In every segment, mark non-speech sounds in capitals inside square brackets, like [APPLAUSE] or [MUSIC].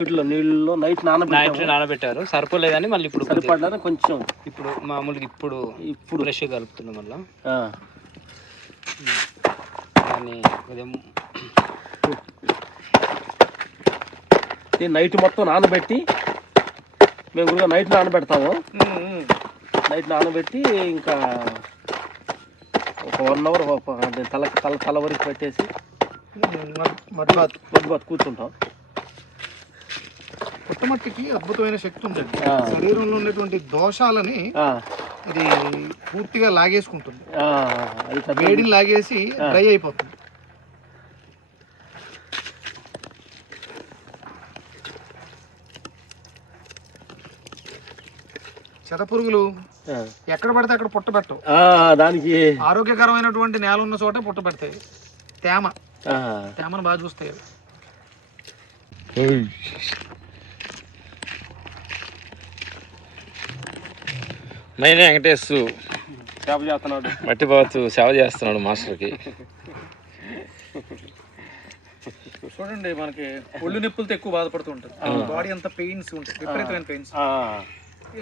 వీటిలో నీళ్ళలో night night నానబెట్టాము నానబెట్టారు సరిపోలేదని మళ్ళీ ఇప్పుడు సరిపడ్డా కొంచెం. ఇప్పుడు మామూలుగా ఇప్పుడు ఇప్పుడు. ఫ్రెష్ కలుపుతున్నాం మళ్ళీ. ఉదయం ఈ నైట్ మొత్తం నానబెట్టి మేము కూడా నైట్ నానబెడతాము. నైట్ నానబెట్టి ఇంకా ఒక వన్ అవర్ తల తల తల వరకు పెట్టేసి మడ్బాత్ మధ్య కూర్చుంటాం. పుట్టమట్టికి అద్భుతమైన శక్తి ఉంటుంది. శరీరంలో ఉన్నటువంటి దోషాలని ఇది పూర్తిగా లాగేసుకుంటుంది. ఆ, అది పెద్ద- వేడిని లాగేసి డ్రై అయిపోతుంది. చెదపురుగులు. ఎక్కడ పడితే అక్కడ పుట్ట పెట్టవు. ఆ, దానికి ఆరోగ్యకరమైనటువంటి నేల ఉన్న చోట పుట్ట పెడతాయి. తేమ. ఆ, తేమను బాగా చూస్తాయి మైనే వెంకటేష్. చేప చేస్తున్నాడు. మట్టి బాతు సేవ చేస్తున్నాడు మాస్టర్కి. చూడండి మనకి ఒళ్ళు నొప్పులతో ఎక్కువ బాధపడుతూ ఉంటుంది బాడీ అంతా పెయిన్స్ ఉంటాయి విపరీతమైన పెయిన్స్.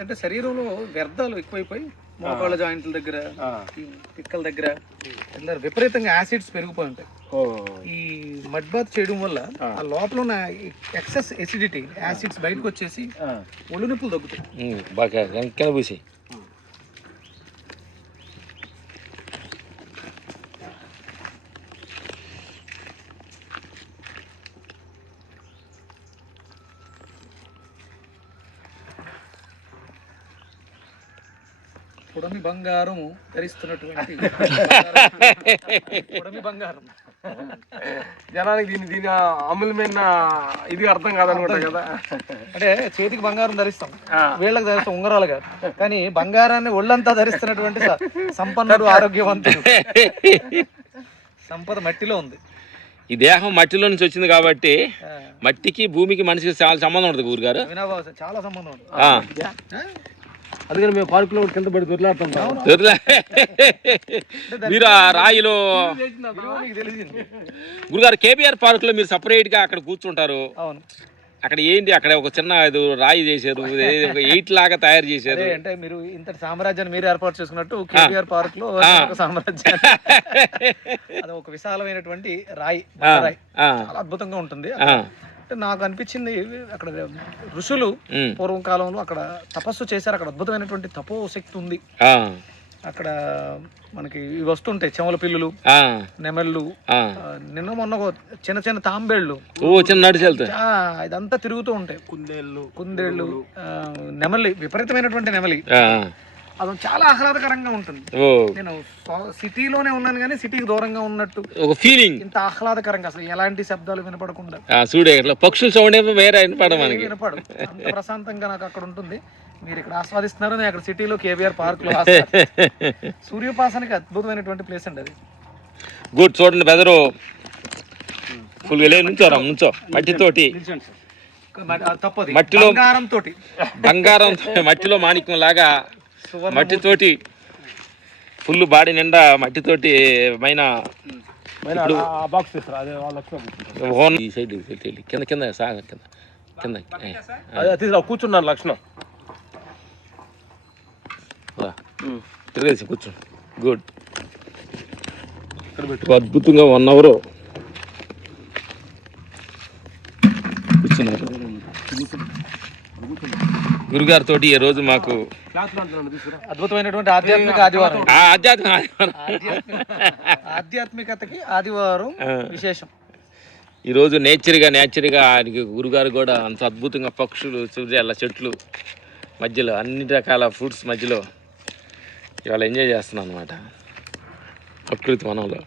అంటే శరీరంలో వ్యర్థాలు ఎక్కువైపోయి మోకాళ్ళ జాయింట్ల దగ్గర పిక్కల దగ్గర ఇలా విపరీతంగా యాసిడ్స్ పెరిగిపోయి ఉంటాయి. ఓ, ఈ మడ్ బాత్ చేయడం వల్ల ఆ. లోపల ఉన్న ఎక్సెస్ ఎసిడిటీ యాసిడ్స్ బయటకు వచ్చేసి. ఒళ్ళు నొప్పులు తగ్గుతాయి. బాగా పుడమి బంగారం ధరిస్తున్నటువంటి పుడమి బంగారం. జనానికి దీని దీని అమూల్యమైన ఇది అర్థం కాదనుకుంటా కదా. అంటే చేతికి బంగారం ధరిస్తాం. వీళ్ళకి ధరిస్తాం ఉంగరాలు కాదు. కానీ బంగారాన్ని ఒళ్ళంతా ధరిస్తున్నటువంటి సంపన్నుడు [LAUGHS] ఆరోగ్యవంతుడు. సంపద మట్టిలో ఉంది. ఈ దేహం మట్టిలో నుంచి వచ్చింది కాబట్టి మట్టికి భూమికి మనిషికి చాలా సంబంధం ఉంటుంది గురుగారు. చాలా సంబంధం? అందుకని మేము పార్కులో కింద పడి దొరిలాడుతుంటాం. మీరు ఆ రాయిలో విలువ మీకు తెలిసింది గురుగారు కేబీఆర్ పార్క్లో మీరు సపరేట్గా అక్కడ కూర్చుంటారు. అవును. అక్కడ ఏంటి? అక్కడ ఒక చిన్న ఇది రాయి చేశారు [LAUGHS] ఒక ఎయిట్ లాగా తయారు చేశారు. అంటే మీరు ఇంతటి సామ్రాజ్యాన్ని మీరు ఏర్పాటు చేసుకున్నట్టు కేవీఆర్ పార్క్లో సామ్రాజ్యం అది ఒక [LAUGHS] విశాలమైనటువంటి రాయి రాయి. చాలా అద్భుతంగా ఉంటుంది. అంటే నాకు అనిపించింది అక్కడ ఋషులు పూర్వం కాలంలో అక్కడ తపస్సు చేశారు. అక్కడ అద్భుతమైనటువంటి తపో శక్తి ఉంది. ఆ, అక్కడ మనకి ఇవి వస్తుంటాయి. చెమల పిల్లులు ఆ, నెమళ్ళు నిన్న మొన్న చిన్న చిన్న తాంబేళ్ళు. ఓ చిన్న నడిచి వెళ్తాయి ఆ, ఇదంతా తిరుగుతూ ఉంటాయి. కుందేళ్ళు కుందేళ్ళు ఆ, నెమలి విపరీతమైనటువంటి నెమలి. ఆ, అది చాలా ఆహ్లాదకరంగా ఉంటుంది. నేను సిటీలోనే ఉన్నాను కానీ సిటీకి దూరంగా ఉన్నట్టు ఒక ఫీలింగ్ ఇంత ఆహ్లాదకరంగా అసలు ఎలాంటి శబ్దాలు వినపడకుండా. చూడే ఇట్లా పక్షుల సౌండ్ ఏమో వేరే వినపడ మనకి. వినపడు అంత [LAUGHS] ప్రశాంతంగా నాకు అక్కడ ఉంటుంది. మీరు ఇక్కడ ఆస్వాదిస్తున్నారు నేను అక్కడ సిటీలో కేవీఆర్ పార్క్లో. [LAUGHS] సూర్యోపాసనకి అద్భుతమైనటువంటి ప్లేస్ అండి అది. గుడ్ చూడండి బెదరు ఫుల్ వెళ్ళే నుంచోరా నుంచో మట్టితోటి. మట్టిలో- బంగారం మట్టిలో మాణిక్యం లాగా మట్టితోటి ఫుల్ బాడీ నిండా మట్టితోటి మైన పైన ఈ సైడ్ కింద కింద సాగ కింద కింద. తీసుకురా కూర్చున్నాను లక్షణం. తిరగేసి కూర్చో. గుడ్. అద్భుతంగా వన్ అవర్. గురుగారితో ఈ రోజు మాకు అద్భుతమైనటువంటి ఆధ్యాత్మిక ఆదివారం ఆధ్యాత్మిక ఆదివారం. ఆధ్యాత్మికతకి ఆదివారం. విశేషం ఈరోజు నేచర్గా నేచర్గా ఆయనకి గురుగారు కూడా అంత అద్భుతంగా పక్షులు సూర్యాల చెట్లు మధ్యలో అన్ని రకాల ఫ్రూట్స్ మధ్యలో ఇవాళ ఎంజాయ్ చేస్తున్నాను అనమాట ప్రకృతి వనంలో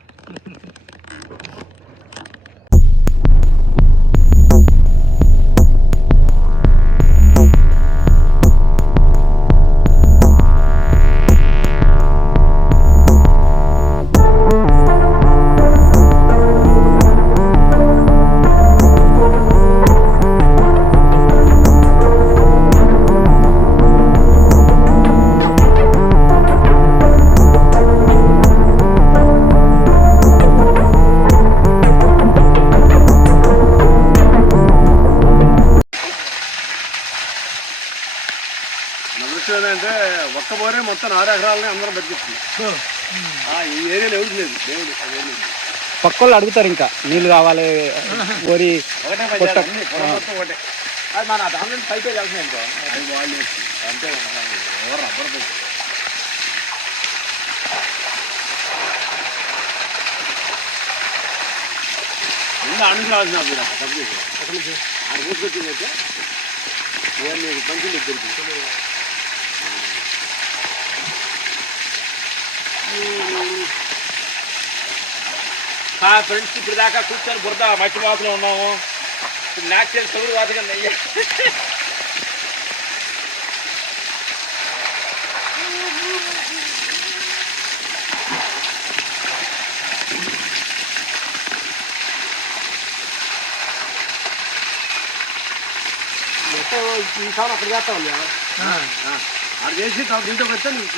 విషయం ఏంటంటే ఒక్క బోరే మొత్తం ఆరు ఎకరాలని అందరం బతికిస్తుంది ఆ, ఈ ఏరియాలో ఎవరికి లేదు. దేవుడు అదేమి లేదు. పక్కోళ్ళు అడుగుతారు ఇంకా నీళ్ళు కావాలి వరి ఒకటే అన్ని పొలం మొత్తం ఒకటే. అది మన దాని నుంచి పైకి వెళ్తున్నాయి అనుకో. అది వాళ్ళు చేస్తుంది. అంతే ఎవరు రబ్బర్. ముందు అణుకు రాదు నాకు కూడా తప్పు చేసి ఆడ కూర్చొచ్చిందైతే ఏం మీకు పంచులు ఇద్దరికి ఫ్రెండ్స్ ఇప్పుడు దాకా కూర్చొని బురద మట్టి వాసన ఉన్నాము. ఇప్పుడు న్యాచురల్ సౌరు వాసన అయ్యా మొత్తం ఈ సార్ అక్కడ చేస్తా ఉంది ఆడ చేసి దీంట్లో పెడితే నీకు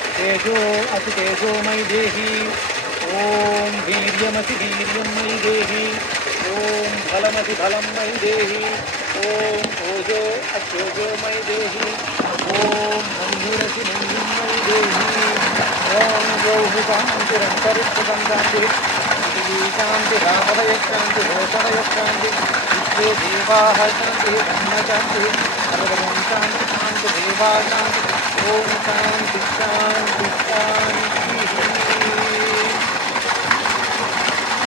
तेजो अति तेजो मई देहि। ओं वीर्यमसि वीर्यं मयि देहि। ओं फलमति फलं मई देहि। ओं ओजो अस्योजो मयि देहि। ॐ मञ्जुरसि मञ्जुं मयि देहि। ॐ यौहिकान्तिरन्तरिक्षकान्तिः कान्तिरामदयक्रान्ति भोषदयक्रान्ति विश्वे देवाः शान्तिः, ब्रह्मशान्तिः। सर्वं शान्ति शान्तिदेवा शान्तिः hometown, big town, big town, big.